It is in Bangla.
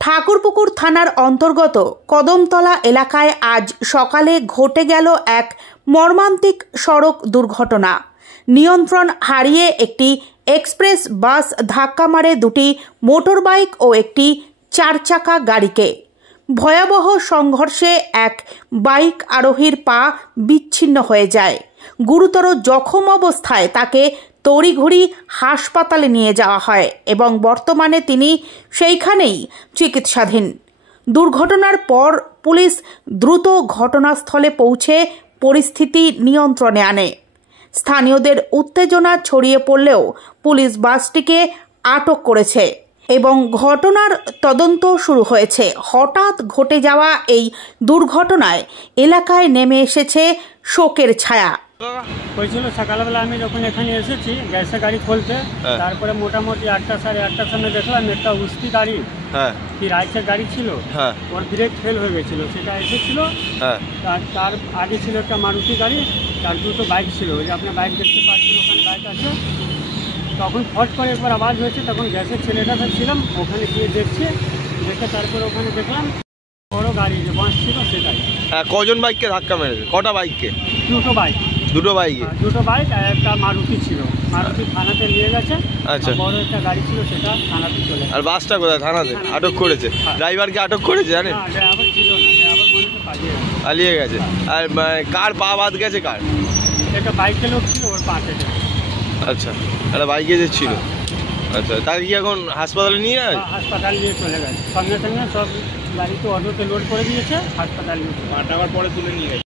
ঠাকুরপুকুর থানার অন্তর্গত কদমতলা এলাকায় আজ সকালে ঘটে গেল এক মর্মান্তিক সড়ক দুর্ঘটনা। নিয়ন্ত্রণ হারিয়ে একটি এক্সপ্রেস বাস ধাক্কা মারে দুটি মোটরবাইক ও একটি চারচাকা গাড়িকে। ভয়াবহ সংঘর্ষে এক বাইক আরোহীর পা বিচ্ছিন্ন হয়ে যায়। গুরুতর জখম অবস্থায় তাকে তড়িঘড়ি হাসপাতালে নিয়ে যাওয়া হয় এবং বর্তমানে তিনি সেইখানেই চিকিৎসাধীন। দুর্ঘটনার পর পুলিশ দ্রুত ঘটনাস্থলে পৌঁছে পরিস্থিতি নিয়ন্ত্রণে আনে। স্থানীয়দের উত্তেজনা ছড়িয়ে পড়লেও পুলিশ বাসটিকে আটক করেছে এবং ঘটনার তদন্ত শুরু হয়েছে। হঠাৎ ঘটে যাওয়া এই দুর্ঘটনায় এলাকায় নেমে এসেছে শোকের ছায়া। হয়েছিল সকালবেলা আমি যখন এখানে এসেছি গ্যাসের গাড়ি খুলতে, তারপরে মোটামুটি 8টা সাড়ে 8টার সময় দেখলাম একটা উস্তি গাড়ি, কি রাইটের গাড়ি ছিল, ওর ব্রেক ফেল হয়ে গেছিল, সেটা এসেছিল। তার আগে ছিল একটা মারুতি গাড়ি, তার দুটো বাইক ছিল, ওই যে আপনার বাইক দেখতে পাচ্ছেন ওখানে বাইক আছে। তখন ফট করে একবার আওয়াজ হয়েছে, তখন গ্যাসের ছেলেটা ছিলাম ওখানে গিয়ে দেখে তারপরে ওখানে দেখলাম বড় গাড়ি যে বাস ছিল সেটাই। কজন বাইককে ধাক্কা মেরেছে? কটা বাইককে? দুটো বাইক। দুটো বাইক আর একটা মারুতি ছিল। মারুতি থানাতে নিয়ে গেছে। আচ্ছা, বড় একটা গাড়ি ছিল সেটা থানাতে চলে। আর বাসটা কোথায়? থানাতে আটক করেছে। ড্রাইভারকে আটক করেছে জানেন? না, ড্রাইভার ছিল না, ড্রাইভার মনে হচ্ছে পালিয়ে গেছে। আর কার পা বাদ গেছে? কার? একটা বাইকের লোক ছিল, ওর পা কেটে। আচ্ছা, একটা বাইকে যে ছিল। আচ্ছা, তার কি এখন হাসপাতালে নিয়ে যায়? হাসপাতাল নিয়ে চলে গেছে, সঙ্গে সঙ্গে সব গাড়ি তো অটোতে লোড করে দিয়েছে, হাসপাতাল নিয়ে পরে তুলে নিয়ে গেছে।